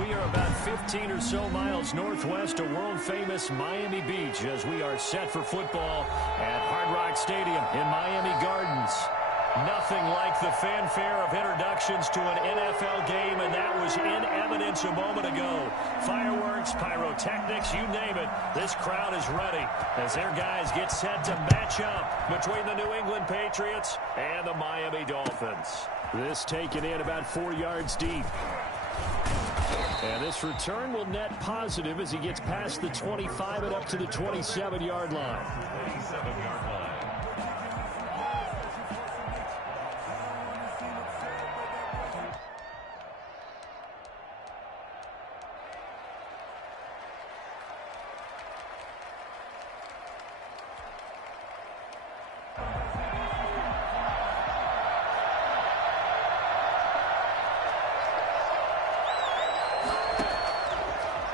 We are about 15 or so miles northwest of world-famous Miami Beach as we are set for football at Hard Rock Stadium in Miami Gardens. Nothing like the fanfare of introductions to an NFL game, and that was in evidence a moment ago. Fireworks, pyrotechnics, you name it. This crowd is ready as their guys get set to match up between the New England Patriots and the Miami Dolphins. This taken in about 4 yards deep. And this return will net positive as he gets past the 25 and up to the 27-yard line. 27-yard line.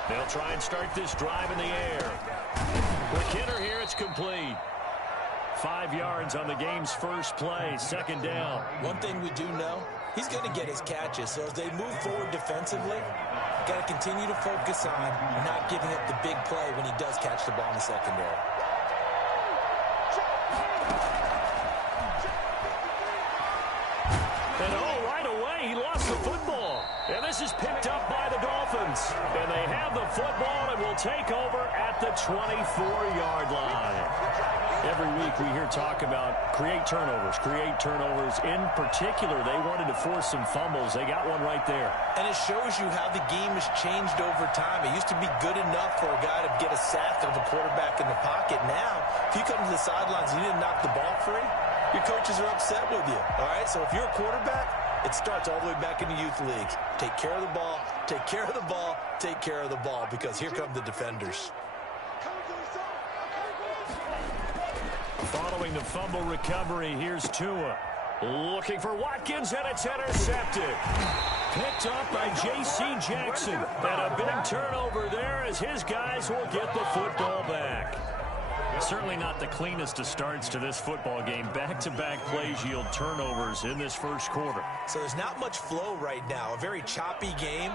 They'll try and start this drive in the air. With Kidder here, it's complete. 5 yards on the game's first play, second down. One thing we do know, he's going to get his catches. So as they move forward defensively, got to continue to focus on not giving up the big play when he does catch the ball in the secondary. And right away, he lost the football. And this is picked up by the Dolphins. And they have the football and will take over at the 24-yard line. Every week we hear talk about create turnovers. In particular, they wanted to force some fumbles. They got one right there. And it shows you how the game has changed over time. It used to be good enough for a guy to get a sack of a quarterback in the pocket. Now, if you come to the sidelines and you didn't knock the ball free, your coaches are upset with you. All right, so if you're a quarterback, it starts all the way back in the youth leagues. Take care of the ball, take care of the ball, take care of the ball, because here come the defenders. Following the fumble recovery, here's Tua. Looking for Watkins, and it's intercepted. Picked up by J.C. Jackson. And a big turnover there as his guys will get the football back. Certainly not the cleanest of starts to this football game. Back-to-back plays yield turnovers in this first quarter. So there's not much flow right now. A very choppy game.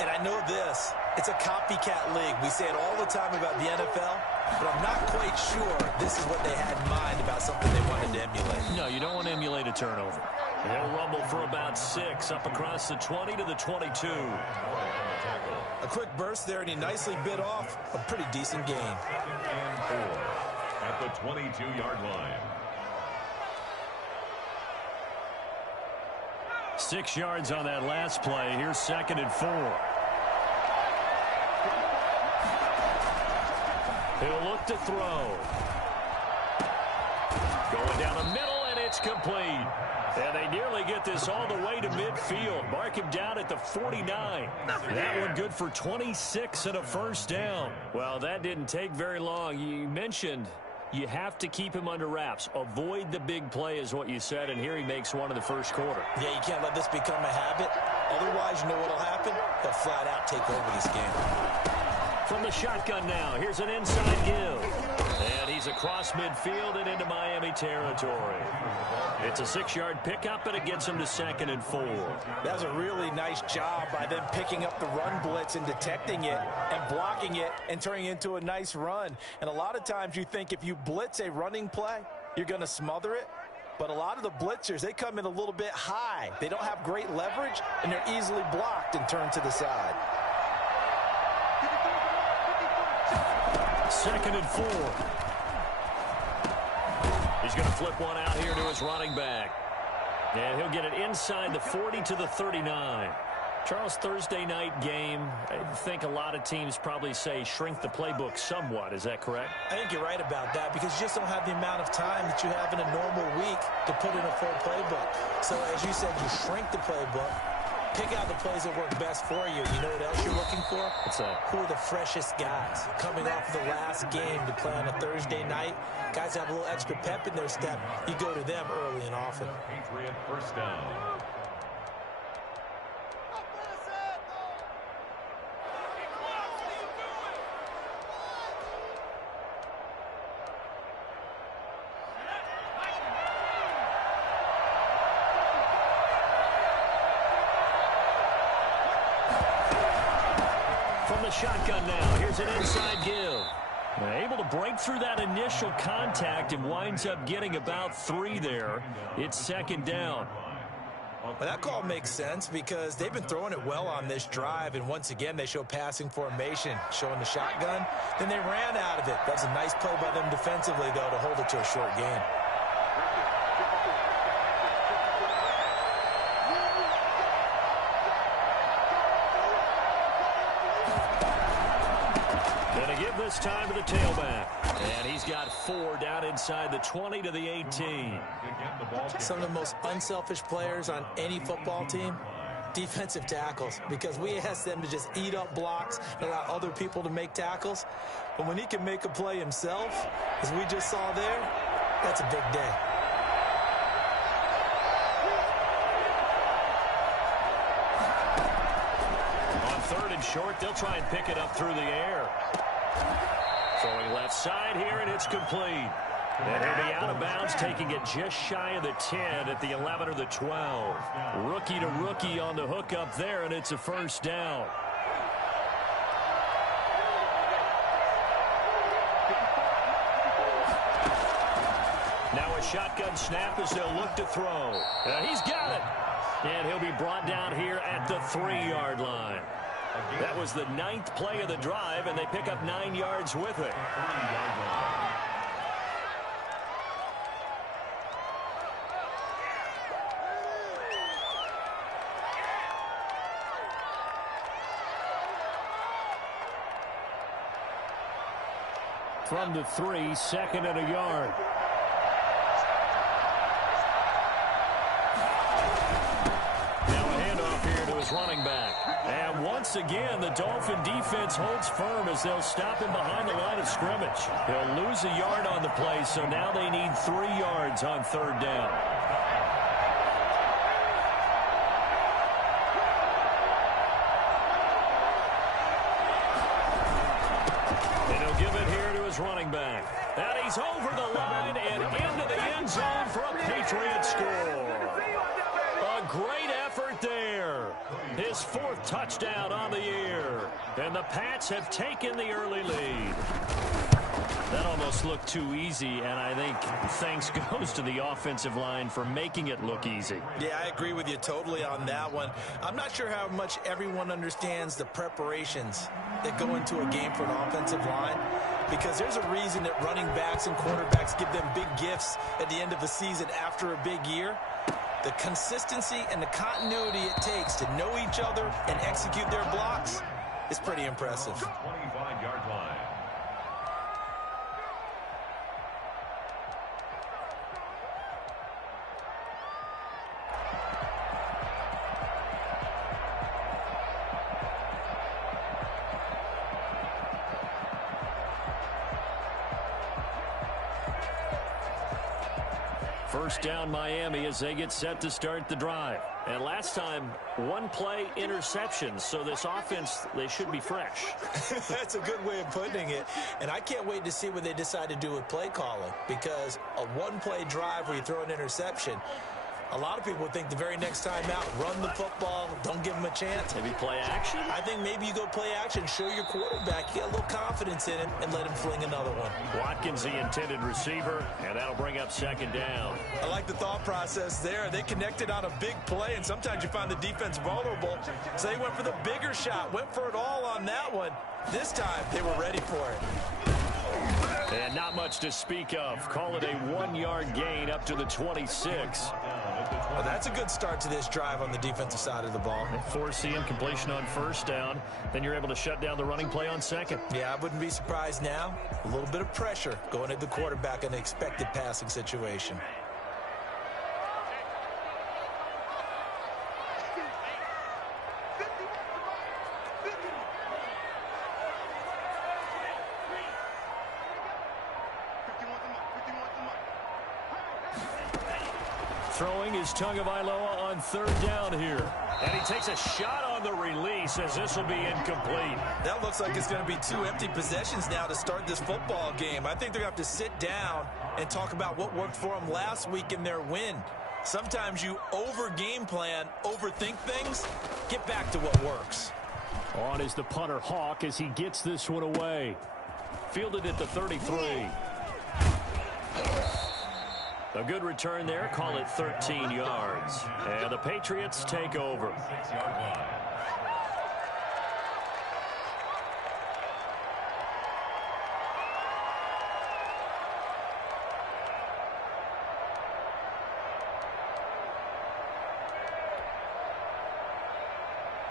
And I know this. It's a copycat league. We say it all the time about the NFL, but I'm not quite sure this is what they had in mind about something they wanted to emulate. No, you don't want to emulate a turnover. They'll rumble for about 6 up across the 20 to the 22. A quick burst there, and he nicely bit off a pretty decent gain. And 4 at the 22-yard line. 6 yards on that last play. Here's 2nd and 4. He'll look to throw. Going down the middle, and it's complete. And they nearly get this all the way to midfield. Mark him down at the 49. That one good for 26 and a first down. Well, that didn't take very long. You mentioned you have to keep him under wraps. Avoid the big play is what you said, and here he makes one in the first quarter. Yeah, you can't let this become a habit. Otherwise, you know what will happen? They'll flat out take over this game. From the shotgun now, here's an inside give. And he's across midfield and into Miami territory. It's a 6-yard pickup, and it gets him to 2nd and 4. That was a really nice job by them picking up the run blitz and detecting it and blocking it and turning it into a nice run. And a lot of times you think if you blitz a running play, you're going to smother it. But a lot of the blitzers, they come in a little bit high. They don't have great leverage, and they're easily blocked and turned to the side. 2nd and 4. He's going to flip one out here to his running back. And he'll get it inside the 40 to the 39. Charles, Thursday night game, I think a lot of teams probably say shrink the playbook somewhat. Is that correct? I think you're right about that because you just don't have the amount of time that you have in a normal week to put in a full playbook. So as you said, you shrink the playbook. Pick out the plays that work best for you. You know what else you're looking for? What's that? Who are the freshest guys? Coming off the last game to play on a Thursday night, guys have a little extra pep in their step. You go to them early and often. Patriot first down. shotgun now. Here's an inside give. Able to break through that initial contact and winds up getting about 3 there. It's second down. Well, that call makes sense because they've been throwing it well on this drive, and once again they show passing formation, showing the shotgun. Then they ran out of it. That's a nice play by them defensively, though, to hold it to a short gain. Gonna give this time to the tailback. And he's got 4 down inside the 20 to the 18. Some of the most unselfish players on any football team, defensive tackles, because we ask them to just eat up blocks and allow other people to make tackles. But when he can make a play himself, as we just saw there, that's a big day. On 3rd and short, they'll try and pick it up through the air. Throwing left side here, and it's complete. And he'll be out of bounds, taking it just shy of the 10 at the 11 or the 12. Rookie to rookie on the hook up there, and it's a first down. Now a shotgun snap as they'll look to throw. He's got it. And he'll be brought down here at the 3-yard line. That was the 9th play of the drive, and they pick up 9 yards with it. From the 3, 2nd and a yard. Running back. And once again, the Dolphin defense holds firm as they'll stop him behind the line of scrimmage. He'll lose a yard on the play, so now they need 3 yards on 3rd down. And he'll give it here to his running back. And he's over the line and into the end zone for a Patriot score. A great effort there. His 4th touchdown on the year. And the Pats have taken the early lead. That almost looked too easy, and I think thanks goes to the offensive line for making it look easy. Yeah, I agree with you totally on that one. I'm not sure how much everyone understands the preparations that go into a game for an offensive line, because there's a reason that running backs and quarterbacks give them big gifts at the end of the season after a big year. The consistency and the continuity it takes to know each other and execute their blocks is pretty impressive. 25-yard line. First down Miami as they get set to start the drive. And last time, 1 play interception. So this offense, they should be fresh. That's a good way of putting it. And I can't wait to see what they decide to do with play calling, because a 1-play drive where you throw an interception, a lot of people think the very next time out, run the football, don't give them a chance. Maybe play action? I think maybe you go play action, show your quarterback, get a little confidence in him, and let him fling another one. Watkins, the intended receiver, and that'll bring up 2nd down. I like the thought process there. They connected on a big play, and sometimes you find the defense vulnerable. So they went for the bigger shot, went for it all on that one. This time, they were ready for it. And not much to speak of. Call it a 1-yard gain up to the 26. Well, that's a good start to this drive on the defensive side of the ball. Forcing completion on 1st down. Then you're able to shut down the running play on 2nd. Yeah, I wouldn't be surprised now. A little bit of pressure going at the quarterback in an expected passing situation. Throwing is Tagovailoa on 3rd down here. And he takes a shot on the release as this will be incomplete. That looks like it's going to be 2 empty possessions now to start this football game. I think they're going to have to sit down and talk about what worked for them last week in their win. Sometimes you over-game plan, overthink things. Get back to what works. On is the punter Hawk as he gets this one away. Fielded at the 33. A good return there. Call it 13 yards. And the Patriots take over.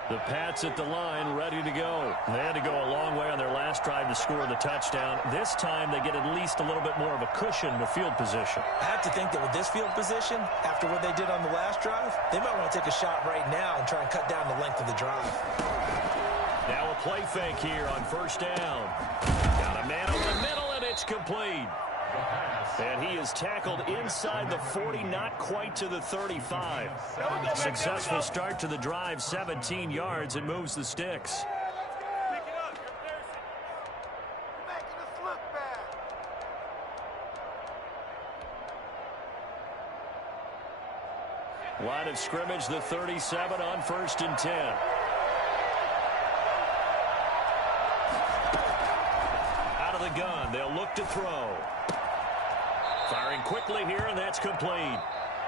The Pats at the line, ready to go. They had to go a long way on their last drive to score the touchdown. This time, they get at least a little bit more of a cushion to field position. I have to think that with this field position, after what they did on the last drive, they might want to take a shot right now and try and cut down the length of the drive. Now a play fake here on first down. Got a man over the middle, and it's complete. And he is tackled inside the 40, not quite to the 35. Successful start to the drive, 17 yards, and moves the sticks. Line of scrimmage, the 37 on 1st and 10. Out of the gun, they'll look to throw. Firing quickly here, and that's complete.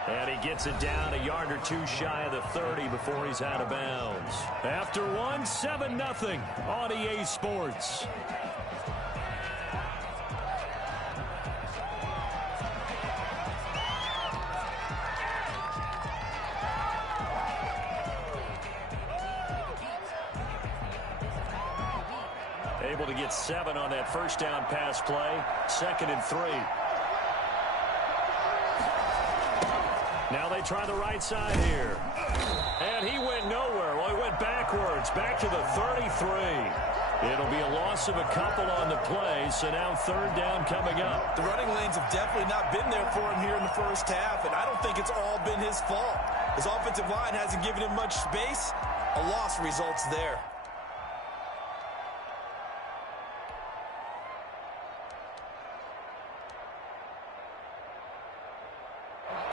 And he gets it down a yard or two shy of the 30 before he's out of bounds. After one, 7-0 on EA Sports. Able to get 7 on that first down pass play. 2nd and 3. Now they try the right side here. And he went nowhere. Well, he went backwards, back to the 33. It'll be a loss of a couple on the play, so now 3rd down coming up. The running lanes have definitely not been there for him here in the first half, and I don't think it's all been his fault. His offensive line hasn't given him much space. A loss results there.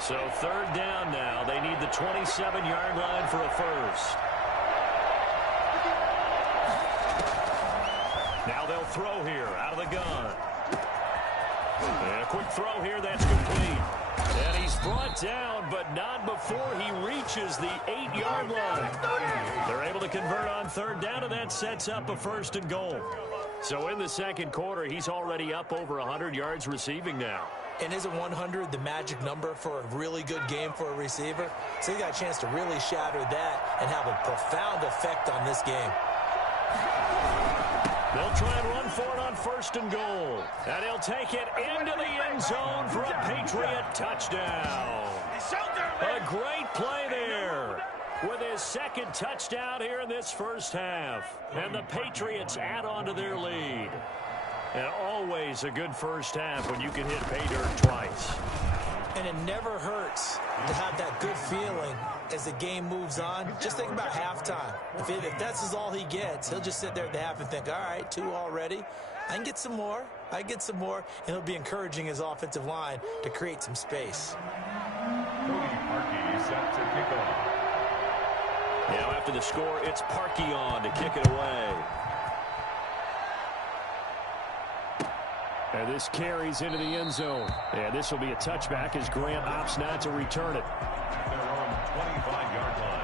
So 3rd down now. They need the 27-yard line for a first. Now they'll throw here out of the gun. And a quick throw here, that's complete. And he's brought down, but not before he reaches the 8-yard line. They're able to convert on 3rd down, and that sets up a 1st and goal. So in the 2nd quarter, he's already up over 100 yards receiving now. And isn't 100 the magic number for a really good game for a receiver? So he got a chance to really shatter that and have a profound effect on this game. They'll try and run for it on 1st and goal. And he'll take it into the end zone for a Patriot touchdown. A great play there with his 2nd touchdown here in this first half. And the Patriots add on to their lead. And always a good first half when you can hit pay dirt twice. And it never hurts to have that good feeling as the game moves on. Just think about halftime. If that's all he gets, he'll just sit there at the half and think, all right, 2 already. I can get some more. I can get some more. And he'll be encouraging his offensive line to create some space. Cody Parkey set to kick off. Now after the score, it's Parkey on to kick it away. And this carries into the end zone. And this will be a touchback as Grant opts not to return it. They're on 25-yard line.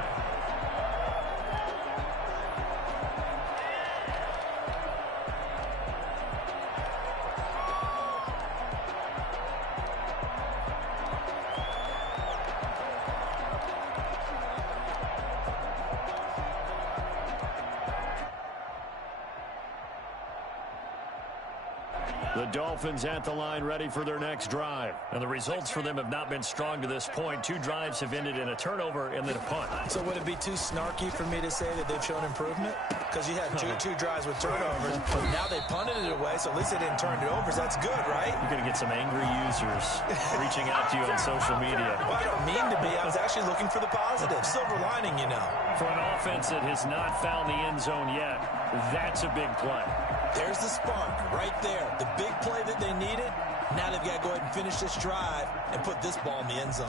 The Dolphins at the line ready for their next drive. And the results for them have not been strong to this point. 2 drives have ended in a turnover and then a punt. So would it be too snarky for me to say that they've shown improvement? Because you had two drives with turnovers. Now they punted it away, so at least they didn't turn it over. So that's good, right? You're going to get some angry users reaching out to you on social media. Well, I don't mean to be. I was actually looking for the positive. Silver lining, you know. For an offense that has not found the end zone yet, that's a big play. There's the spark right there. The big play that they needed. Now they've got to go ahead and finish this drive and put this ball in the end zone.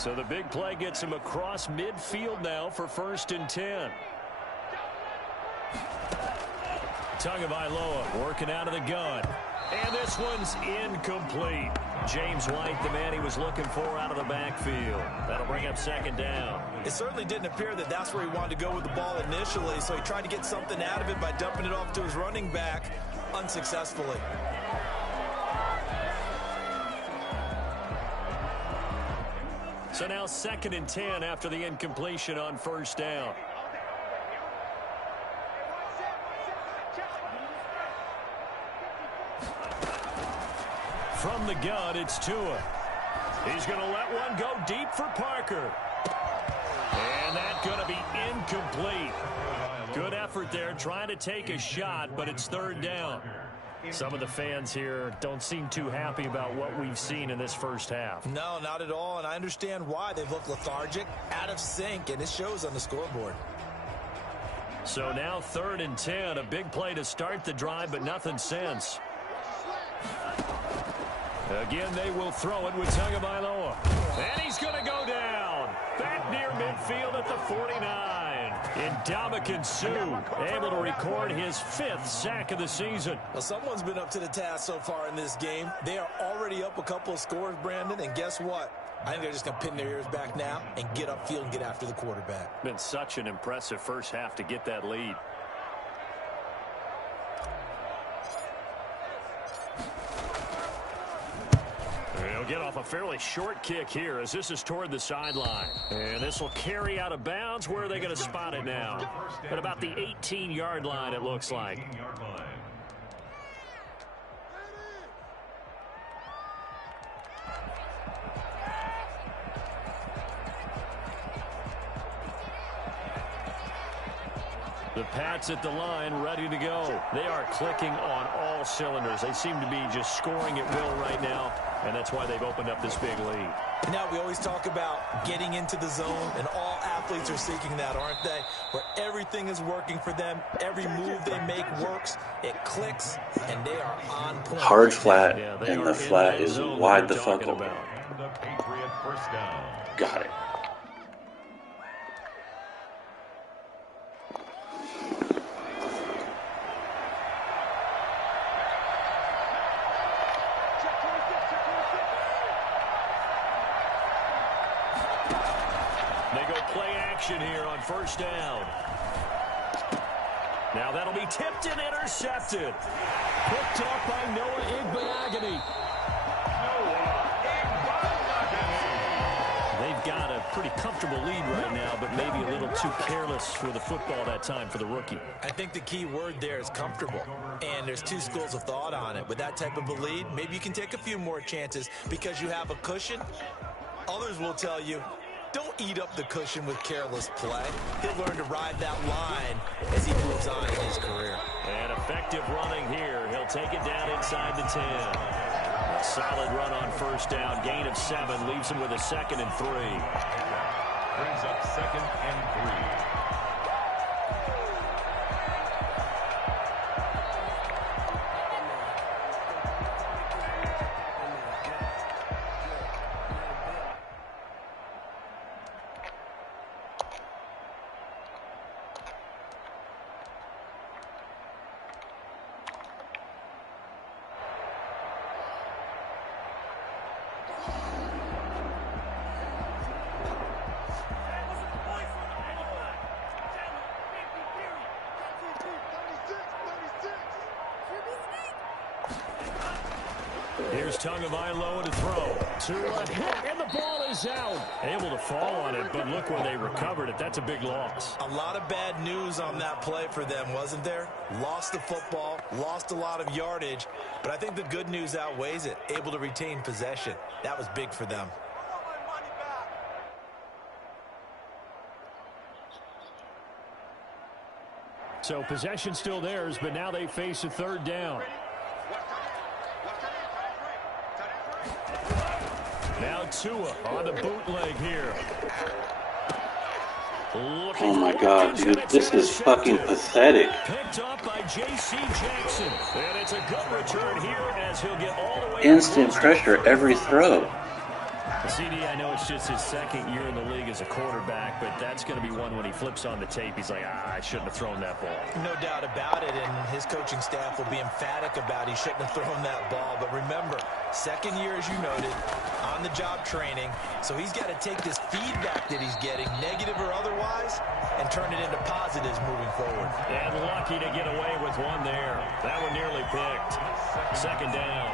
So the big play gets him across midfield now for 1st and 10. Tagovailoa working out of the gun. And this one's incomplete. James White, the man he was looking for out of the backfield. That'll bring up 2nd down. It certainly didn't appear that that's where he wanted to go with the ball initially, so he tried to get something out of it by dumping it off to his running back unsuccessfully. So now 2nd and 10 after the incompletion on 1st down. From the gun, it's Tua. He's going to let one go deep for Parker. And that's going to be incomplete. Good effort there, trying to take a shot, but it's 3rd down. Some of the fans here don't seem too happy about what we've seen in this first half. No, not at all, and I understand why. They've looked lethargic, out of sync, and it shows on the scoreboard. So now 3rd and 10, a big play to start the drive, but nothing since. Again, they will throw it with Tagovailoa. And he's going to go down. Back near midfield at the 49. Ndamukong Suh able to record his 5th sack of the season. Well, someone's been up to the task so far in this game. They are already up a couple of scores, Brandon, and guess what? I think they're just going to pin their ears back now and get upfield and get after the quarterback. Been such an impressive first half to get that lead. He'll get off a fairly short kick here as this is toward the sideline. And this will carry out of bounds. Where are they going to spot it now? At about the 18-yard line, it looks like. The Pats at the line, ready to go. They are clicking on all cylinders. They seem to be just scoring at will right now, and that's why they've opened up this big lead. Now, we always talk about getting into the zone, and all athletes are seeking that, aren't they? Where everything is working for them, every move they make works, it clicks, and they are on point. Hard flat, and the flat is wide the fuck open. Got it. They go play action here on 1st down. Now that'll be tipped and intercepted. Picked off by Noah Igbenogany. They've got a pretty comfortable lead right now, but maybe a little too careless with the football that time for the rookie. I think the key word there is comfortable, and there's two schools of thought on it. With that type of a lead, maybe you can take a few more chances because you have a cushion. Others will tell you, don't eat up the cushion with careless play. He'll learn to ride that line as he moves on in his career. And effective running here. He'll take it down inside the 10. A solid run on 1st down. Gain of 7 leaves him with a 2nd and 3. Brings up 2nd and 3. Here's Tagovailoa to throw. Tua hit, and the ball is out. Able to fall on it, but look where they recovered it. That's a big loss. A lot of bad news on that play for them, wasn't there? Lost the football, lost a lot of yardage, but I think the good news outweighs it. Able to retain possession. That was big for them. So possession still theirs, but now they face a 3rd down. Now Tua on the bootleg here. Oh my god, dude, this is fucking pathetic. Picked up by J.C. Jackson. And it's a good return here as he'll get all the way. Instant pressure every throw. CD, I know it's just his second year in the league as a quarterback, but that's going to be one when he flips on the tape. He's like, I shouldn't have thrown that ball. No doubt about it, and his coaching staff will be emphatic about he shouldn't have thrown that ball. But remember, second year, as you noted, on-the-job training. So he's got to take this feedback that he's getting, negative or otherwise, and turn it into positives moving forward. And lucky to get away with one there. That one nearly picked. Second down.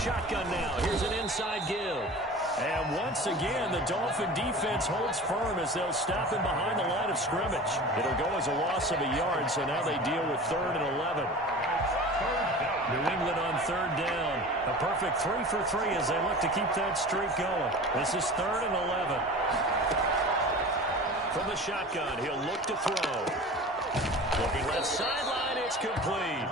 Shotgun now. Here's an inside give. And once again, the Dolphin defense holds firm as they'll stop him behind the line of scrimmage. It'll go as a loss of a yard, so now they deal with 3rd and 11. New England on 3rd down. A perfect 3 for 3 as they look to keep that streak going. This is 3rd and 11. From the shotgun, he'll look to throw. Looking left sideline, it's complete.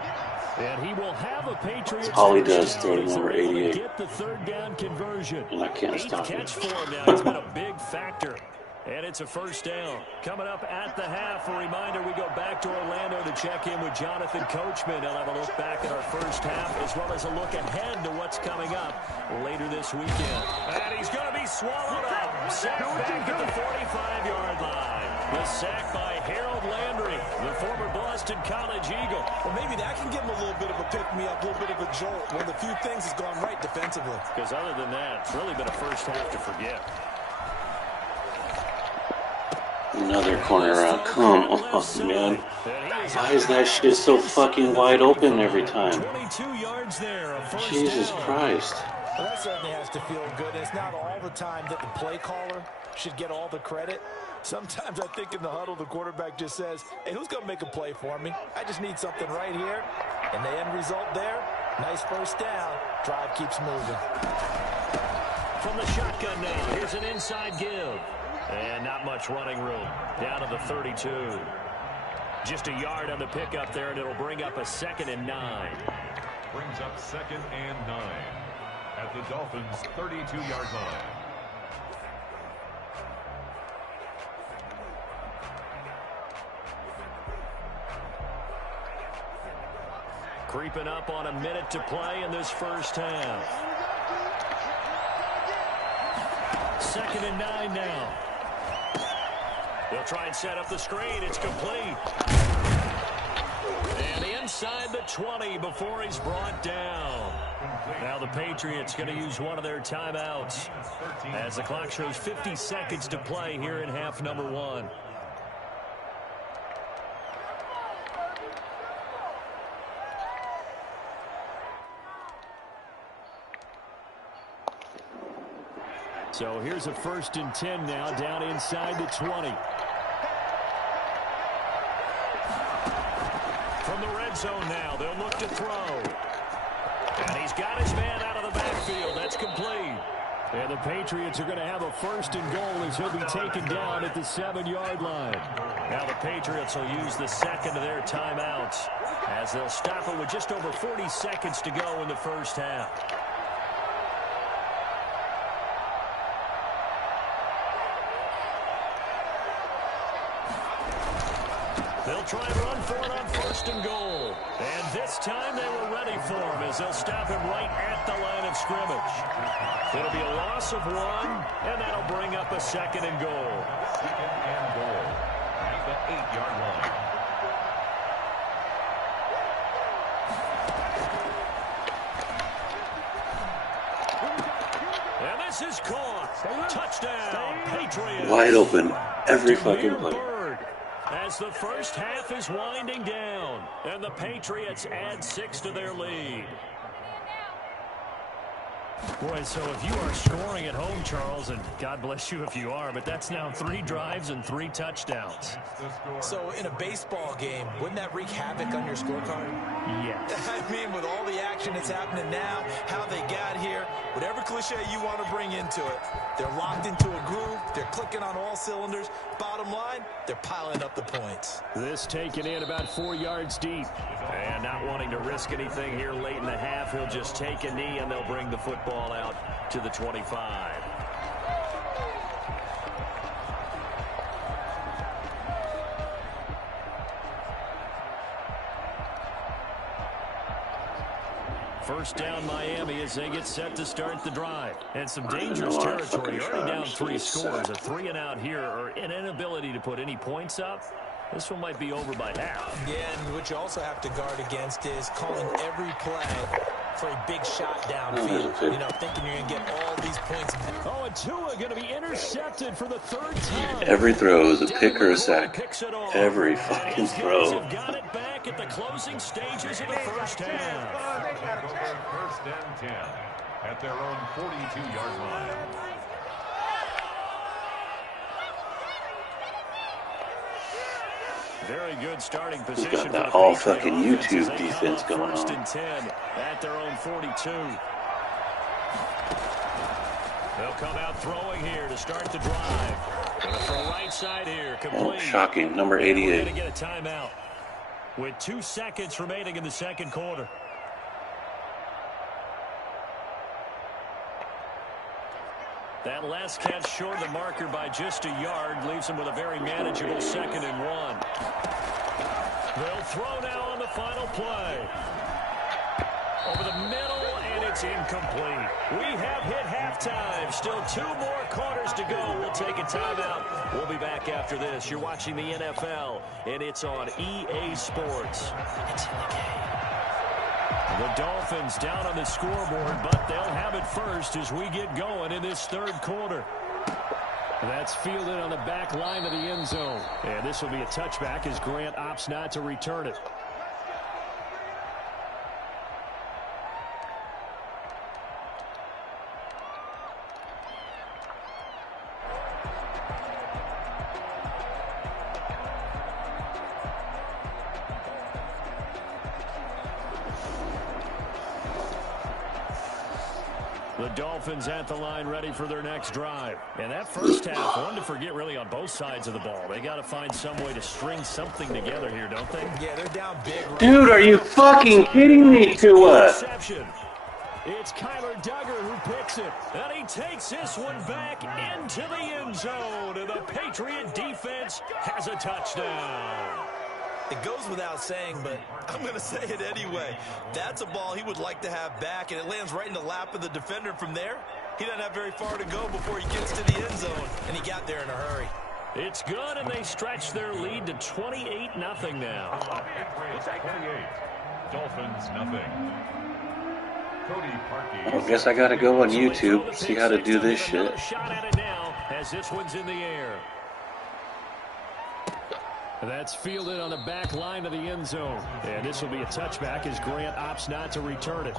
And he will have a Patriots. All he does, throw number 88. Get the 3rd down conversion. And I can't stop him. Catch for him now. He's been a big factor. And it's a 1st down. Coming up at the half, a reminder, we go back to Orlando to check in with Jonathan Coachman. He'll have a look back at our first half, as well as a look ahead to what's coming up later this weekend. And he's going to be swallowed up. Sacked back at the 45-yard line. The sack by Harold Landry, the former Boston College Eagle. Well, maybe that can give him a little bit of a pick-me-up, a little bit of a jolt. One of the few things has gone right defensively. Because other than that, it's really been a first half to forget. Another corner out. Come on, man. Why is that shit so fucking wide open every time? 22 yards there. Jesus Christ. Well, that certainly has to feel good. It's not all the time that the play caller should get all the credit. Sometimes I think in the huddle, the quarterback just says, hey, who's going to make a play for me? I just need something right here. And the end result there, nice 1st down. Drive keeps moving. From the shotgun now, here's an inside give. And not much running room. Down to the 32. Just a yard on the pickup there, and it'll bring up a 2nd and 9. Brings up 2nd and 9 at the Dolphins' 32-yard line. Creeping up on a minute to play in this first half. 2nd and 9 now. They'll try and set up the screen. It's complete. And inside the 20 before he's brought down. Now the Patriots going to use one of their timeouts as the clock shows 50 seconds to play here in half number 1. So here's a 1st and 10 now, down inside the 20. From the red zone now, they'll look to throw. And he's got his man out of the backfield. That's complete. And the Patriots are going to have a 1st and goal as he'll be taken down at the 7-yard line. Now the Patriots will use the 2nd of their timeouts as they'll stop it with just over 40 seconds to go in the first half. They'll try and run for it on 1st and goal. And this time they were ready for him as they'll stop him right at the line of scrimmage. It'll be a loss of 1, and that'll bring up a 2nd and goal. 2nd and goal at the 8-yard line. And this is caught. Touchdown, Patriots. Wide open every fucking play. As the first half is winding down, and the Patriots add 6 to their lead. Boy, so if you are scoring at home, Charles, and God bless you if you are, but that's now 3 drives and 3 touchdowns. So in a baseball game, wouldn't that wreak havoc on your scorecard? Yes. I mean, with all the action that's happening now, how they got here, whatever cliche you want to bring into it, they're locked into a groove, they're clicking on all cylinders. Bottom line, they're piling up the points. This taken in about 4 yards deep. And not wanting to risk anything here late in the half, he'll just take a knee and they'll bring the football football out to the 25. First down Miami as they get set to start the drive. And some dangerous territory. Already down 3 scores. A 3-and-out here or an inability to put any points up. This one might be over by half. Yeah, and what you also have to guard against is calling every play for a big shot downfield. You know, thinking you're going to get all these points. Oh, and Tua going to be intercepted for the 3rd time. Every throw is a pick or a sack. Every fucking throw. Got it back at the closing stages of the first half. First and 10 at their own 42-yard line. Very good starting position. We got that all fucking YouTube defense going First on. and 10 at their own 42. They'll come out throwing here to start the drive. Gonna throw right side here, complete. Oh, shocking. Number 88. We're gonna get a timeout with 2 seconds remaining in the second quarter. That last catch short of the marker by just a yard leaves him with a very manageable 2nd and 1. They'll throw now on the final play. Over the middle, and it's incomplete. We have hit halftime. Still 2 more quarters to go. We'll take a timeout. We'll be back after this. You're watching the NFL, and it's on EA Sports. It's in the game. The Dolphins down on the scoreboard, but they'll have it first as we get going in this 3rd quarter. That's fielded on the back line of the end zone. And this will be a touchback as Grant opts not to return it. The Dolphins at the line ready for their next drive. And that first half, one to forget really on both sides of the ball. They got to find some way to string something together here, don't they? Yeah, they're down big. Dude, are you fucking kidding me, Tua? Interception. It's Kyler Duggar who picks it. And he takes this one back into the end zone. And the Patriot defense has a touchdown. It goes without saying, but I'm going to say it anyway. That's a ball he would like to have back, and it lands right in the lap of the defender from there. He doesn't have very far to go before he gets to the end zone, and he got there in a hurry. It's good, and they stretch their lead to 28-0 now. 28. Dolphins, nothing. Cody Parkey. I guess I gotta go on YouTube, see how to do this shit. Shot at it now as this one's in the air. That's fielded on the back line of the end zone. And this will be a touchback as Grant opts not to return it.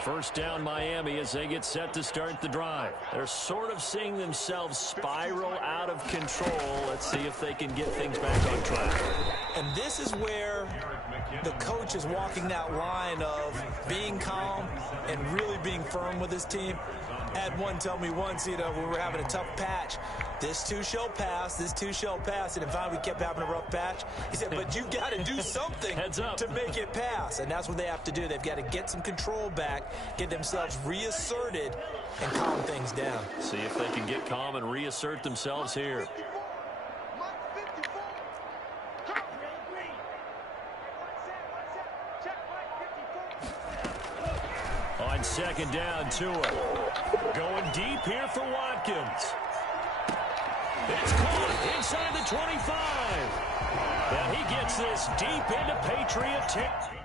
First down Miami as they get set to start the drive. They're sort of seeing themselves spiral out of control. Let's see if they can get things back on track. And this is where the coach is walking that line of being calm and really being firm with his team. I had one tell me once, when we were having a tough patch, this too shall pass, this too shall pass. And finally we kept having a rough patch. He said, but you got to do something to make it pass. And that's what they have to do. They've got to get some control back, get themselves reasserted, and calm things down. See if they can get calm and reassert themselves here. On second down, Tua. Going deep here for Watkins. It's caught inside the 25. And he gets this deep into Patriot territory.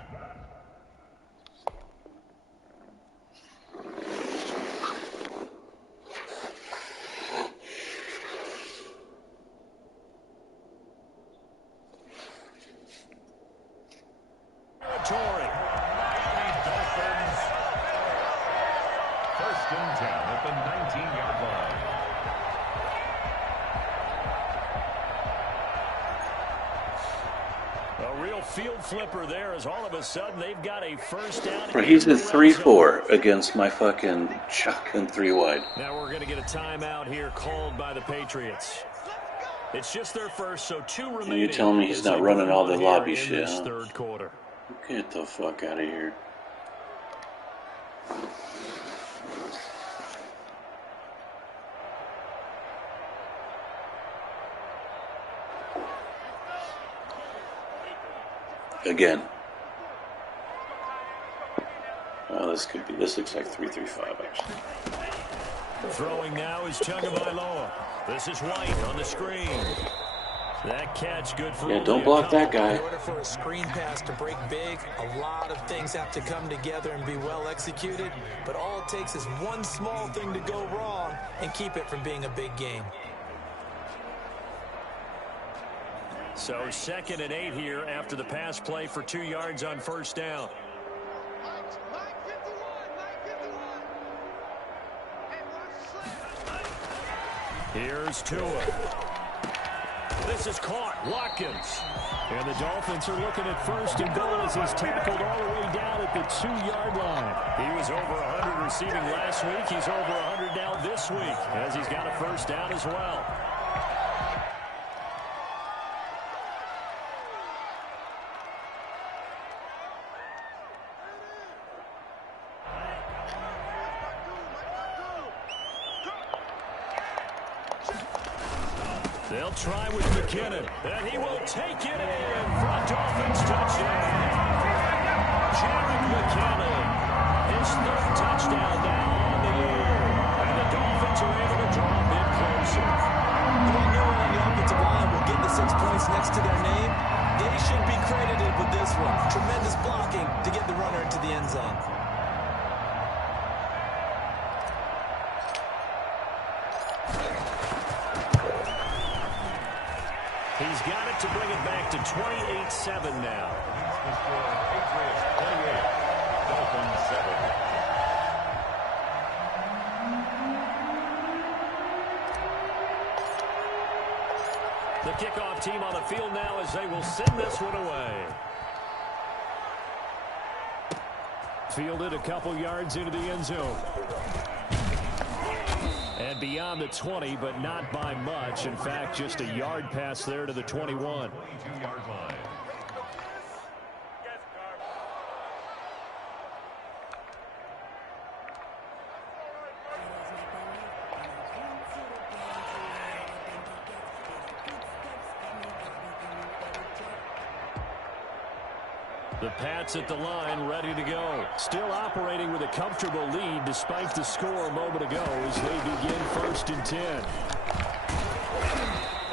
Dolphins. First and 10 at the 19-yard line. A real field flipper there as all of a sudden they've got a first down. Bro, he's in 3-4 against my fucking shotgun 3 wide. Now we're going to get a timeout here called by the Patriots. It's just their first, so 2 remaining. And you're telling me he's not running all the lobby shit, huh? Third quarter. Get the fuck out of here. Again. Oh, this looks like 3-3-5 actually. Throwing now is Tagovailoa. This is White on the screen. That catch good for don't block that guy. In order for a screen pass to break big, a lot of things have to come together and be well executed, but all it takes is one small thing to go wrong and keep it from being a big game. So 2nd and 8 here after the pass play for 2 yards on first down. Here's Tua. This is caught. Watkins. And the Dolphins are looking at 1st and goal as he's tackled all the way down at the 2-yard line. He was over 100 receiving last week. He's over 100 now this week as he's got a first down as well. They'll try with McKinnon, and he will take it in for a Dolphins touchdown. Jared McKinnon, his 3rd touchdown now on the year. And the Dolphins are able to draw a bit closer. You don't know when the offensive line will get the 6 points next to their name. They should be credited with this one. Tremendous blocking to get the runner into the end zone. He's got it to bring it back to 28-7 now. Patriots 28, Dolphins 7. The kickoff team on the field now as they will send this one away. Fielded a couple yards into the end zone. And beyond the 20, but not by much. In fact, just a yard pass there to the 21. 22-yard line. The Pats at the line, ready to go. Still operating with a comfortable lead despite the score a moment ago as they begin 1st and 10.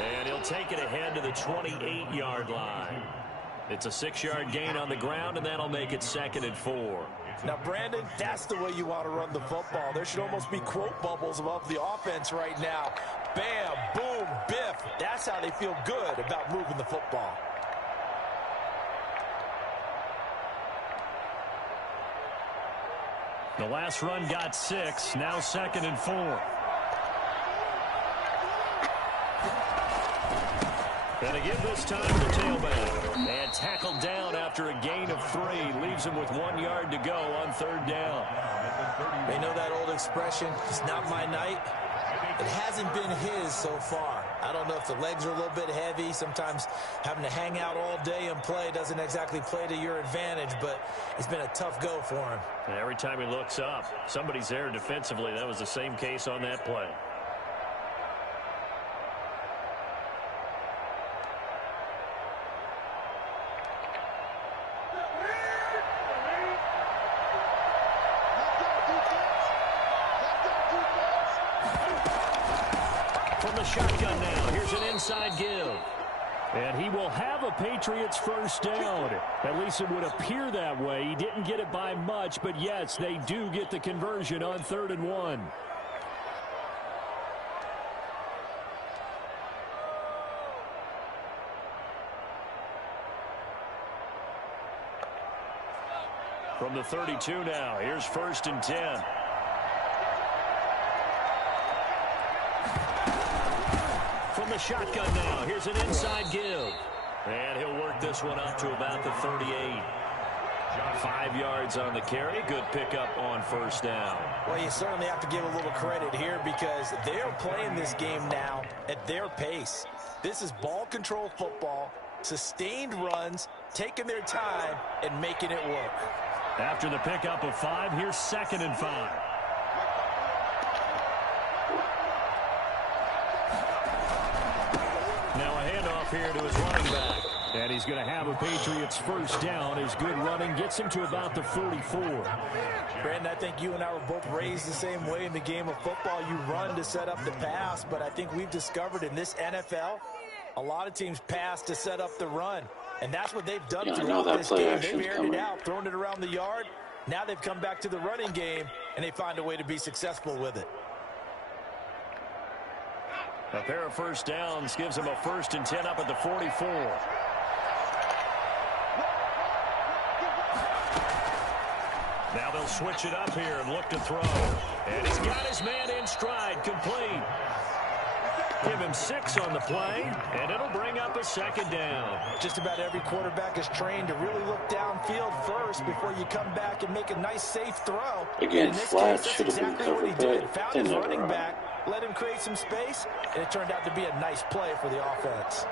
And he'll take it ahead to the 28-yard line. It's a 6-yard gain on the ground, and that'll make it 2nd and 4. Now, Brandon, that's the way you want to run the football. There should almost be quote bubbles above the offense right now. Bam, boom, biff. That's how they feel good about moving the football. The last run got 6, now 2nd and 4. And again this time to the tailback. And tackled down after a gain of 3. Leaves him with 1 yard to go on 3rd down. They know that old expression, it's not my night. It hasn't been his so far. I don't know if the legs are a little bit heavy. Sometimes having to hang out all day and play doesn't exactly play to your advantage, but it's been a tough go for him. And every time he looks up, somebody's there defensively. That was the same case on that play. From the shotgun now, here's an inside give. And he will have a Patriots first down. At least it would appear that way. He didn't get it by much, but yes, they do get the conversion on 3rd and 1. From the 32 now, here's 1st and 10. From the shotgun now, here's an inside give. And he'll work this one up to about the 38. 5 yards on the carry. Good pickup on first down. Well, you certainly have to give a little credit here because they're playing this game now at their pace. This is ball control football, sustained runs, taking their time, and making it work. After the pickup of 5, here's 2nd and 5. Now a handoff here to his running back. And he's going to have a Patriots first down. His good running gets him to about the 44. Brandon, I think you and I were both raised the same way in the game of football. You run to set up the pass, but I think we've discovered in this NFL, a lot of teams pass to set up the run. And that's what they've done throughout this game. They've aired it out, thrown it around the yard. Now they've come back to the running game, and they find a way to be successful with it. A pair of first downs gives him a 1st and 10 up at the 44. Now they'll switch it up here and look to throw. And he's got his man in stride, complete. Give him 6 on the play, and it'll bring up a 2nd down. Just about every quarterback is trained to really look downfield first before you come back and make a nice, safe throw. Again, flat should have been covered, but found his running back, let him create some space, and it turned out to be a nice play for the offense.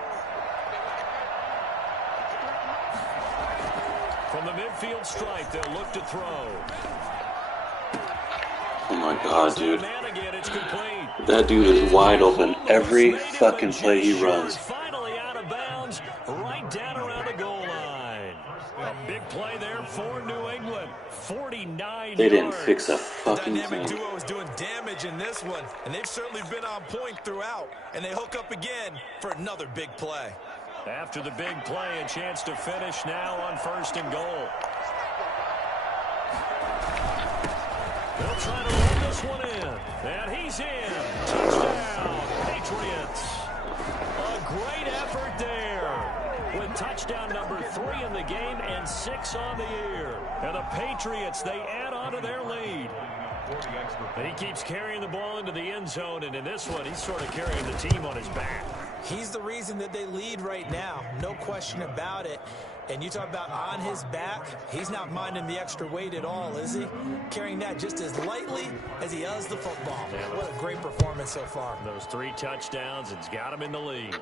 From the midfield stripe, they'll look to throw. Oh my God, dude. Man again, it's complete. That dude is wide open every fucking play he runs. Finally out of bounds, right down around the goal line. A big play there for New England. 49 They didn't yards. fix a fucking Dynamic thing. duo is doing damage in this one, and they've certainly been on point throughout. And they hook up again for another big play. After the big play, a chance to finish now on 1st and goal. They'll try to run this one in. And he's in. Touchdown, Patriots. A great effort there. With touchdown number 3 in the game and 6 on the year. And the Patriots, they add on to their lead. And he keeps carrying the ball into the end zone. And in this one, he's sort of carrying the team on his back. He's the reason that they lead right now. No question about it. And you talk about on his back, he's not minding the extra weight at all, is he? Carrying that just as lightly as he does the football. What a great performance so far. Those 3 touchdowns, it's got him in the lead.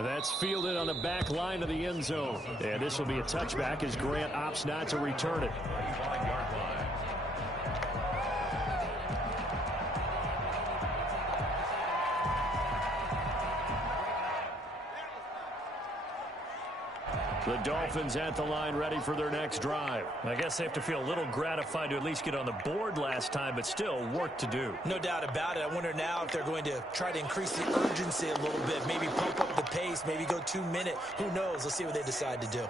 That's fielded on the back line of the end zone. And this will be a touchback as Grant opts not to return it. The Dolphins at the line ready for their next drive. I guess they have to feel a little gratified to at least get on the board last time, but still work to do. No doubt about it. I wonder now if they're going to try to increase the urgency a little bit, maybe pump up the pace, maybe go 2-minute. Who knows? Let's see what they decide to do.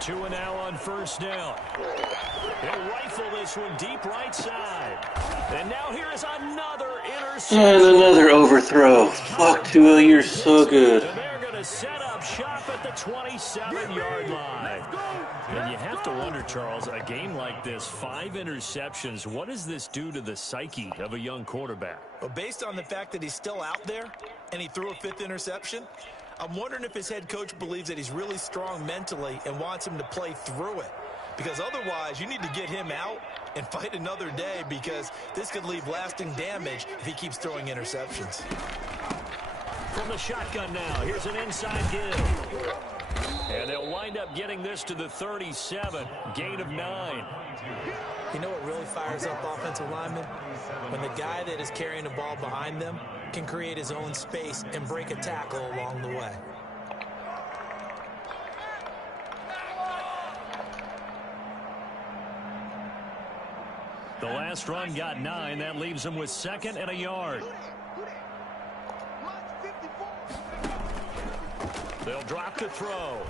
2 and now on first down. He'll rifle this one deep right side. And now here is another interception. And another overthrow. Fuck, Tua, you're so good. And they're going to set up shop at the 27-yard line. And you have to wonder, Charles, a game like this, 5 interceptions, what does this do to the psyche of a young quarterback? Well, based on the fact that he's still out there and he threw a 5th interception, I'm wondering if his head coach believes that he's really strong mentally and wants him to play through it. Because otherwise, you need to get him out and fight another day because this could leave lasting damage if he keeps throwing interceptions. From the shotgun now, here's an inside give. And they'll wind up getting this to the 37, gain of 9. You know what really fires up offensive linemen? When the guy that is carrying the ball behind them can create his own space and break a tackle along the way. The last run got 9. That leaves them with 2nd and a yard. They'll drop to throw.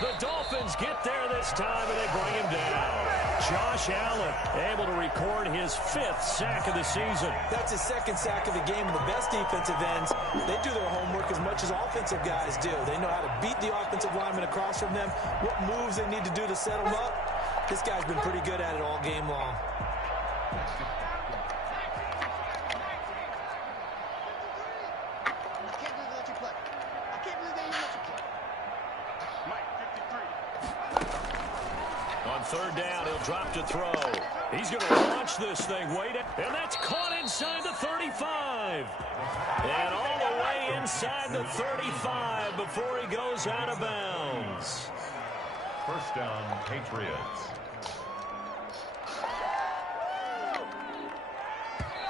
The Dolphins get there this time, and they bring him down. Josh Allen able to record his 5th sack of the season. That's his 2nd sack of the game, and the best defensive ends, they do their homework as much as offensive guys do. They know how to beat the offensive lineman across from them, what moves they need to do to set them up. This guy's been pretty good at it all game long. third down. He'll drop to throw. He's going to launch this thing. Wait, and that's caught inside the 35. And all the way inside the 35 before he goes out of bounds. First down, Patriots.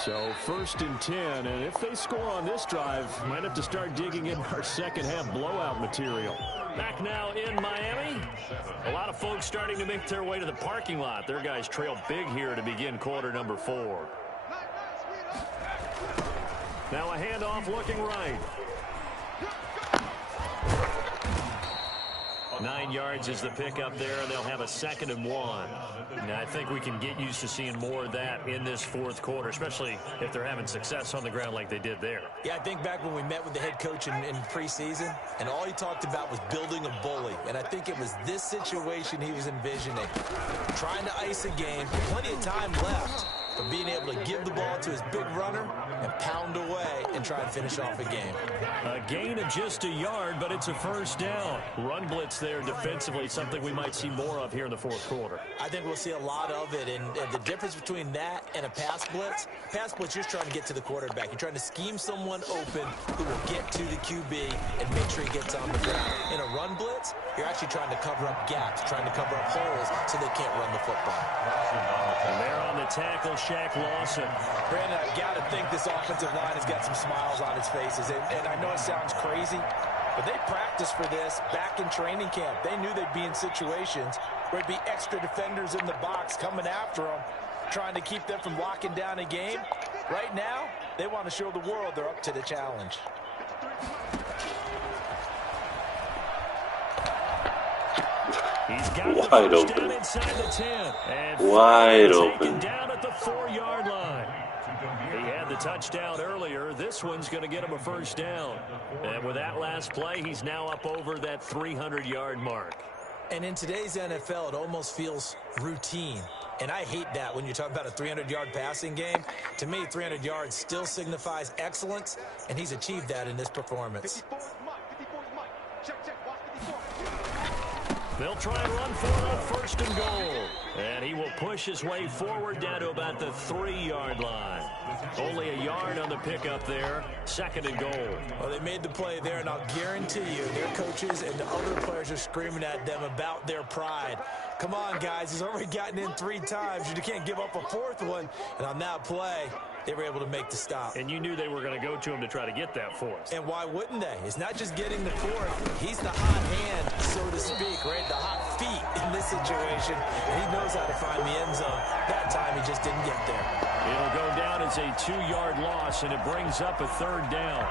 So 1st and 10, and if they score on this drive, might have to start digging in our second half blowout material. Back now in Miami. A lot of folks starting to make their way to the parking lot. Their guys trail big here to begin quarter number 4. Now a handoff looking right. 9 yards is the pickup there, and they'll have a 2nd and 1. Now, I think we can get used to seeing more of that in this 4th quarter, especially if they're having success on the ground like they did there. Yeah, I think back when we met with the head coach in preseason, and all he talked about was building a bully. And I think it was this situation he was envisioning. Trying to ice a game, plenty of time left, but being able to give the ball to his big runner and pound away and try and finish off a game. A gain of just a yard, but it's a 1st down. Run blitz there defensively, something we might see more of here in the 4th quarter. I think we'll see a lot of it, and the difference between that and a pass blitz, you're trying to get to the quarterback. You're trying to scheme someone open who will get to the QB and make sure he gets on the ground. In a run blitz, you're actually trying to cover up gaps, trying to cover up holes so they can't run the football. And they're on the tackle, Shaq Lawson. Brandon, I've got to think this offensive line has got some smiles on its faces. And I know it sounds crazy, but they practiced for this back in training camp. They knew they'd be in situations where it'd be extra defenders in the box coming after them, trying to keep them from locking down a game. Right now, they want to show the world they're up to the challenge. He's got wide open. Down inside the 10. And wide open. Down at the 4-yard line. He had the touchdown earlier. This one's going to get him a 1st down. And with that last play, he's now up over that 300-yard mark. And in today's NFL, it almost feels routine. And I hate that when you talk about a 300-yard passing game. To me, 300 yards still signifies excellence, and he's achieved that in this performance. They'll try and run for it on 1st and goal. And he will push his way forward down to about the 3-yard line. Only a yard on the pickup there. 2nd and goal. Well, they made the play there, and I'll guarantee you their coaches and the other players are screaming at them about their pride. Come on, guys. He's already gotten in 3 times. You can't give up a 4th one. And on that play, they were able to make the stop. And you knew they were going to go to him to try to get that 4th. And why wouldn't they? It's not just getting the 4th. He's the hot hand, so to speak, right? The hot feet in this situation. And he knows how to find the end zone. That time, he just didn't get there. It'll go down as a 2-yard loss, and it brings up a 3rd down.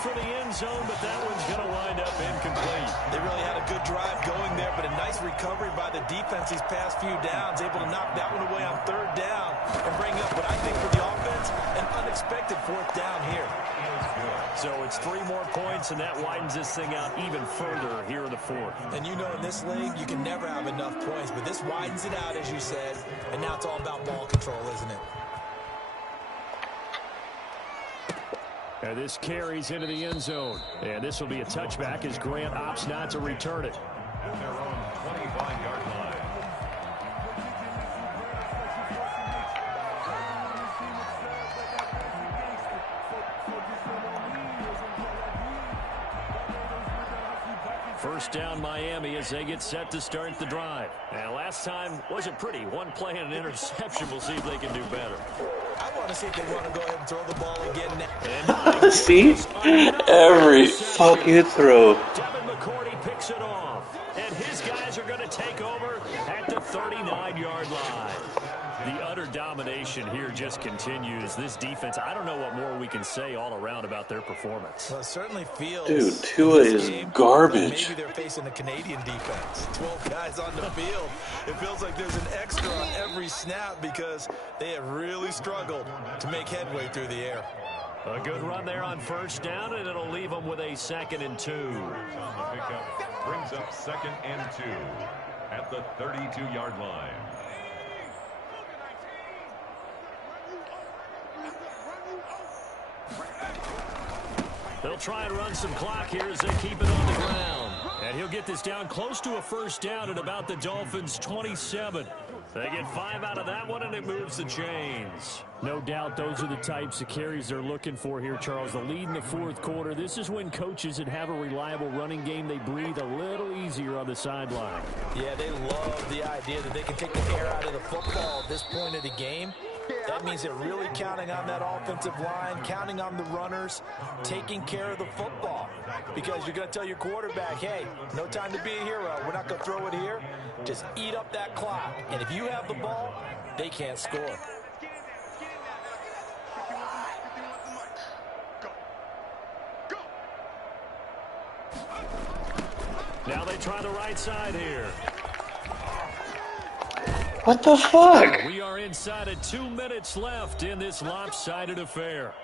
For the end zone, but that one's going to wind up incomplete. They really had a good drive going there, but a nice recovery by the defense these past few downs, able to knock that one away on 3rd down and bring up what I think for the offense, an unexpected 4th down here. So it's 3 more points, and that widens this thing out even further here in the 4th. And you know in this league, you can never have enough points, but this widens it out, as you said, and now it's all about ball control, isn't it? And this carries into the end zone. And this will be a touchback as Grant opts not to return it. At their own 25-yard line. First down Miami as they get set to start the drive. And last time wasn't pretty. 1 play and an interception. We'll see if they can do better. I want to see if they want to go ahead and throw the ball again now. See? Every fucking throw. Devin McCourty picks it off. And his guys are going to take over at the 39-yard line. The utter domination here just continues. This defense, I don't know what more we can say all around about their performance. Well, it certainly feels... Dude, Tua is garbage. Maybe they're facing the Canadian defense. 12 guys on the field. It feels like there's an extra on every snap because they have really struggled to make headway through the air. A good run there on first down, and it'll leave them with a 2nd and 2. On the pickup brings up 2nd and 2 at the 32-yard line. They'll try and run some clock here as they keep it on the ground. And he'll get this down close to a first down at about the Dolphins' 27. They get 5 out of that one, and it moves the chains. No doubt those are the types of carries they're looking for here, Charles. The lead in the fourth quarter. This is when coaches that have a reliable running game, they breathe a little easier on the sideline. Yeah, they love the idea that they can take the air out of the football at this point of the game. That means they're really counting on that offensive line, counting on the runners, taking care of the football. Because you're going to tell your quarterback, hey, no time to be a hero. We're not going to throw it here. Just eat up that clock. And if you have the ball, they can't score. Now they try the right side here. What the fuck? We are inside of 2 minutes left in this lopsided affair.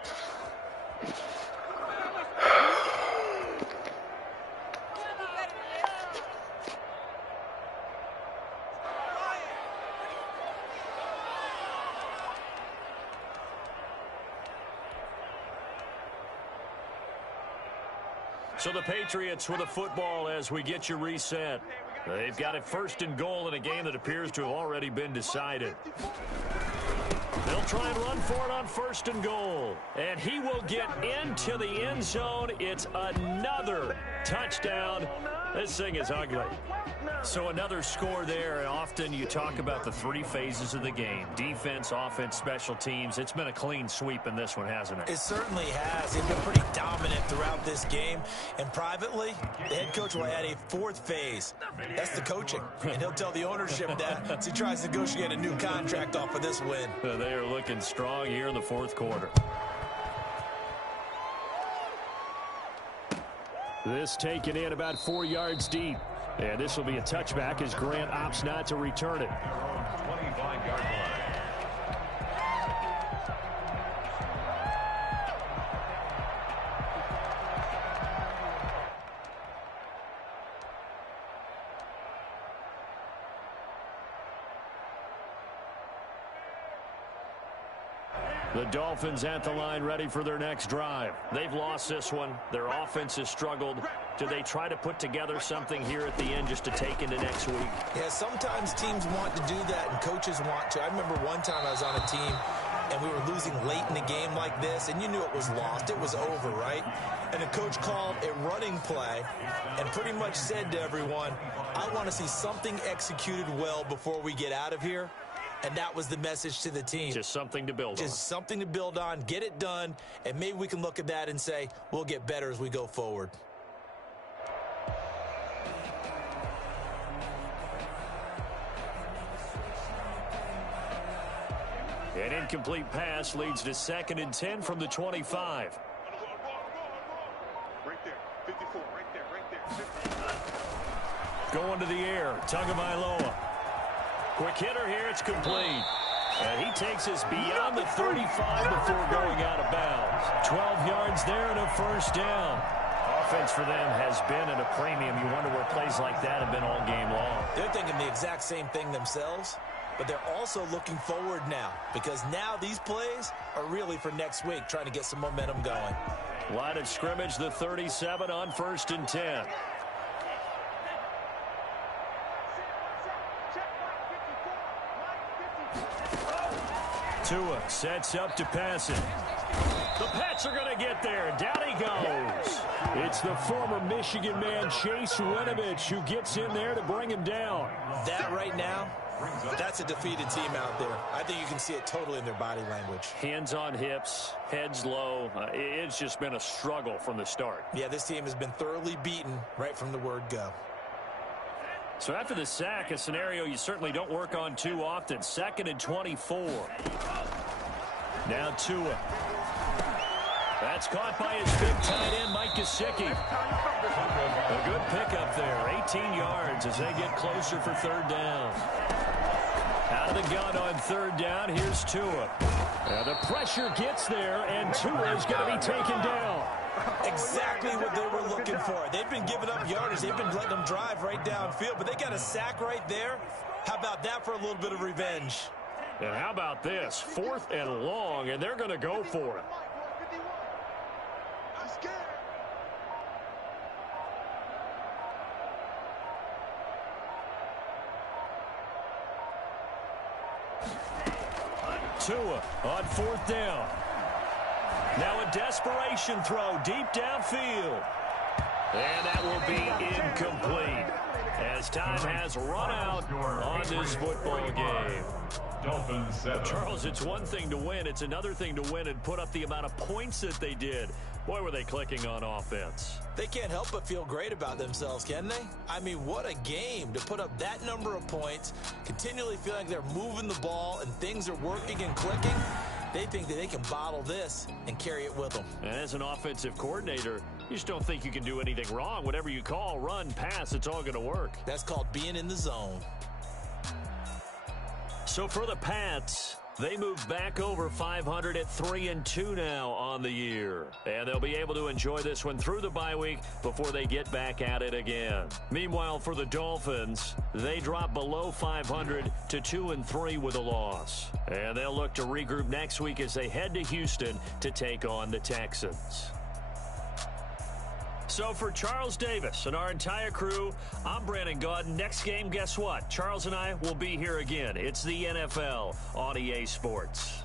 So the Patriots with a football as we get you reset. They've got it 1st and goal in a game that appears to have already been decided. They'll try and run for it on 1st and goal. And he will get into the end zone. It's another touchdown. This thing is ugly. So another score there, and often you talk about the 3 phases of the game. Defense, offense, special teams. It's been a clean sweep in this one, hasn't it? It certainly has. They've been pretty dominant throughout this game. And privately, the head coach will add a 4th phase. That's the coaching. And he'll tell the ownership that as he tries to negotiate a new contract off of this win. They are looking strong here in the 4th quarter. This taken in about 4 yards deep. And this will be a touchback as Grant opts not to return it. 25-yard line. The Dolphins at the line ready for their next drive. They've lost this one. Their offense has struggled. Do they try to put together something here at the end just to take into next week? Yeah, sometimes teams want to do that and coaches want to. I remember one time I was on a team and we were losing late in the game like this, and you knew it was lost. It was over, right? And the coach called a running play and pretty much said to everyone, I want to see something executed well before we get out of here. And that was the message to the team. Just something to build on. Just something to build on, get it done, and maybe we can look at that and say, we'll get better as we go forward. An incomplete pass leads to 2nd and 10 from the 25. Right there, 54, right there. Going to the air, Tagovailoa. Quick hitter here, it's complete. And he takes us beyond the 35 before going out of bounds. 12 yards there and a first down. Offense for them has been at a premium. You wonder where plays like that have been all game long. They're thinking the exact same thing themselves, but they're also looking forward now because now these plays are really for next week, trying to get some momentum going. Line of scrimmage, the 37 on 1st and 10. Tua sets up to pass it. The Pats are going to get there. Down he goes. It's the former Michigan man, Chase Winovich, who gets in there to bring him down. That right now, that's a defeated team out there. I think you can see it totally in their body language. Hands on hips, heads low. It's just been a struggle from the start. Yeah, this team has been thoroughly beaten right from the word go. So after the sack, a scenario you certainly don't work on too often. 2nd and 24. Now Tua. That's caught by his big tight end, Mike Gesicki. A good pickup there. 18 yards as they get closer for 3rd down. Out of the gun on third down. Here's Tua. The pressure gets there, and Tua's going to be taken down. Exactly what they were looking for. They've been giving up yardage. They've been letting them drive right downfield, but they got a sack right there. How about that for a little bit of revenge? And how about this? 4th and long, and they're going to go for it. Tua on 4th down. Now a desperation throw deep downfield. And that will be incomplete as time has run out on this football game. Dolphins 7. Charles, it's one thing to win. It's another thing to win and put up the amount of points that they did. Boy, were they clicking on offense. They can't help but feel great about themselves, can they? I mean, what a game to put up that number of points, continually feel like they're moving the ball and things are working and clicking. They think that they can bottle this and carry it with them. And as an offensive coordinator, you just don't think you can do anything wrong. Whatever you call, run, pass, it's all going to work. That's called being in the zone. So for the Pats, they move back over 500 at 3-2 now on the year. And they'll be able to enjoy this one through the bye week before they get back at it again. Meanwhile, for the Dolphins, they drop below 500 to 2-3 with a loss. And they'll look to regroup next week as they head to Houston to take on the Texans. So for Charles Davis and our entire crew, I'm Brandon Gaudin. Next game, guess what? Charles and I will be here again. It's the NFL on EA Sports.